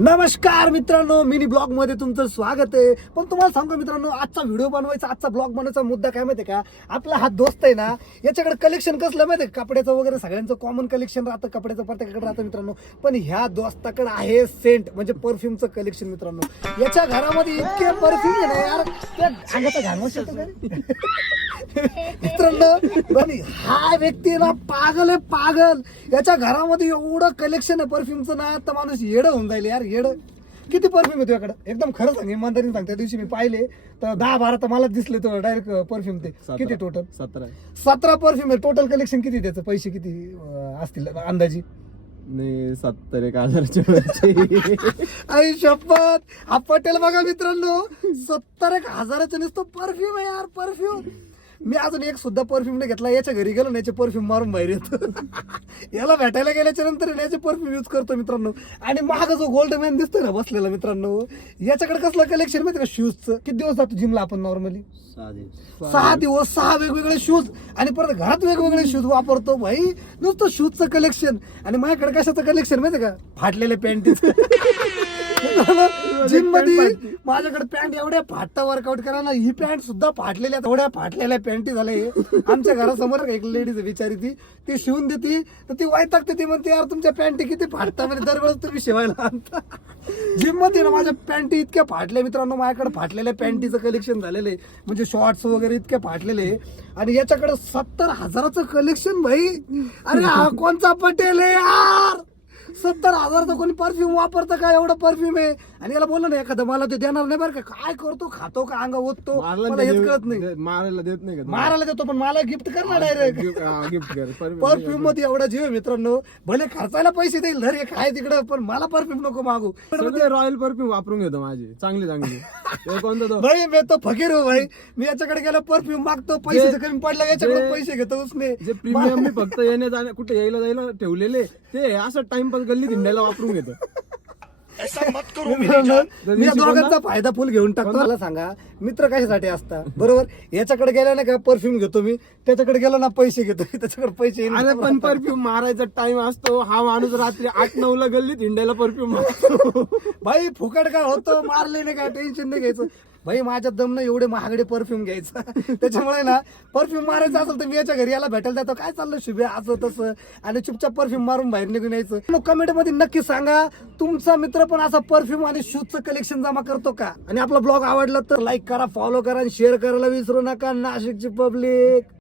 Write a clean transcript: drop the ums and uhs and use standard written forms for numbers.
नमस्कार मित्रांनो, mini blog मध्ये तुमचं स्वागत आहे. पण तुम्हाला सांगतो मित्रांनो, आजचा व्हिडिओ बनवायचा, आजचा ब्लॉग बनवायचा मुद्दा काय माहितीये का? आपला हा दोस्त आहे ना, याच्याकडे कलेक्शन कसलं माहितीये, कपड्याचं वगैरे सगळ्यांचं कॉमन कलेक्शन राहतं, कपड्याचं प्रत्येकाकडे राहतं मित्रांनो. पण ह्या दोस्ताकडे आहे सेंट म्हणजे परफ्यूमचं कलेक्शन मित्रांनो. याच्या घरामध्ये इतके परफ्यूम आहे ना यार, त्या अंगाचा घाण वास मित्रांनो. पण हा व्यक्ती ना पागल आहे, पागल. याच्या घरामध्ये एवढं कलेक्शन आहे परफ्यूमचं ना, तर माणूस येडं होऊन जाईल यार, येडं. किती परफ्यूम आहे तुझ्याकडे? एकदम खरं सांग, इमानदारीने सांग. त्या दिवशी मी पाहिले तर 10-12 तर मला दिसले तो डायरेक्ट परफ्यूम. ते किती टोटल? 17 परफ्यूम आहे. टोटल कलेक्शन किती त्याचं? पैसे किती असतील अंदाजी? नाही 70,000 आई शपथ, हा पटेल बघा मित्रांनो, 70,000 नुसतं परफ्यूम आहे यार, परफ्यूम. मी अजून एक सुद्धा परफ्यूम नाही घेतला. याच्या घरी गेलो ना, याचे परफ्यूम मारून बाहेर येतो. याला भेटायला गेल्याच्या नंतर याचे परफ्यूम यूज करतो मित्रांनो. आणि माग जो गोल्ड मॅन दिसतोय ना बसलेला मित्रांनो, याच्याकडे कसलं कलेक्शन माहिती का शूजचं? किती दिवस जातो जिमला आपण नॉर्मली? 6 दिवस, 6 वेगवेगळे शूज. आणि परत घरात वेगवेगळे शूज वापरतो भाई. नुसतं शूजचं कलेक्शन. आणि माझ्याकडे कशाचं कलेक्शन माहिती का? फाटलेले पॅन्टीच. जिम मध्ये माझ्याकडे पॅन्ट एवढ्या फाटता वर्कआउट करायला, ही पॅन्ट सुद्धा फाटलेल्या, एवढ्या फाटलेल्या पॅन्टी झाल्या. आमच्या घरासमोर एक लेडीज विचारी ती शिवून देते, तर ती वैतागते. ती म्हणते यार तुमच्या पॅन्टी किती फाटता, म्हणजे दरवेळेस तुम्ही शिवायला आणता. जिम मध्ये ना माझ्या पॅन्टी इतक्या फाटल्या मित्रांनो, माझ्याकडे फाटलेल्या पॅन्टीचं कलेक्शन झालेलं आहे. म्हणजे शॉर्ट्स वगैरे इतके फाटलेले. आणि याच्याकडे 70,000चं कलेक्शन भाई. अरे हा कोणचा पटेल आहे यार? 70,000चं कोणी परफ्यूम वापरतं का? एवढं परफ्यूम आहे. आणि याला बोललो ना एखादं, मला ते देणार नाही बरं का. काय करतो, खातो का, अंगा ओततो, मला हेच कळत नाही. मारायला देत नाही का? मारायला देतो, पण मला गिफ्ट कर ना डायरेक्ट. गिफ्ट कर. परफ्यूम मध्ये एवढा जीव आहे मित्रांनो. भले खर्चायला पैसे देईल, धर एक आहे तिकडं, पण मला परफ्यूम नको मागू. सगळे रॉयल परफ्यूम वापरून घेतो माझे, चांगले कोणता तो? भाई मी तो फकीर हो भाई. मी याच्याकडे गेलो परफ्यूम मागतो, पैसे कमी पडला याच्याकडे पैसे घेतो उसने. जे प्रीमियम मी फक्त येण्या जाण्या कुठे यायला जायला ठेवलेले, ते असं टाइमपास गल्ली धिंडायला वापरून घेतो. मी या दोघांचा फायदा फुल घेऊन टाकतो. मला सांगा, मित्र कशासाठी असतात? बरोबर. याच्याकडे गेला ना का परफ्यूम घेतो मी, त्याच्याकडे गेलो ना पैसे घेतो. त्याच्याकडे पैसे अरे पण परफ्यूम मारायचा टाइम असतो. हा माणूस रात्री 8-9 ला गल्लीत हिंडायला परफ्यूम मारतो. भाई फुकट का होतं, मारले नाही का, टेन्शन नाही घ्यायचं. भाई माझ्या दमनं एवढे महागडे परफ्यूम घ्यायचं. त्याच्यामुळे ना परफ्यूम मारायचं असेल तर मी याच्या घरी याला भेटायला जातो. काय चाललं शुभे असं तसं, आणि चुपचाप परफ्यूम मारून बाहेर निघून यायचं. कमेंट मध्ये नक्की सांगा, तुमचा मित्र पण असा परफ्यूम आणि शूजचं कलेक्शन जमा करतो का? आणि आपला ब्लॉग आवडला तर लाईक करा, फॉलो करा आणि शेअर करायला विसरू नका. नाशिकची पब्लिक.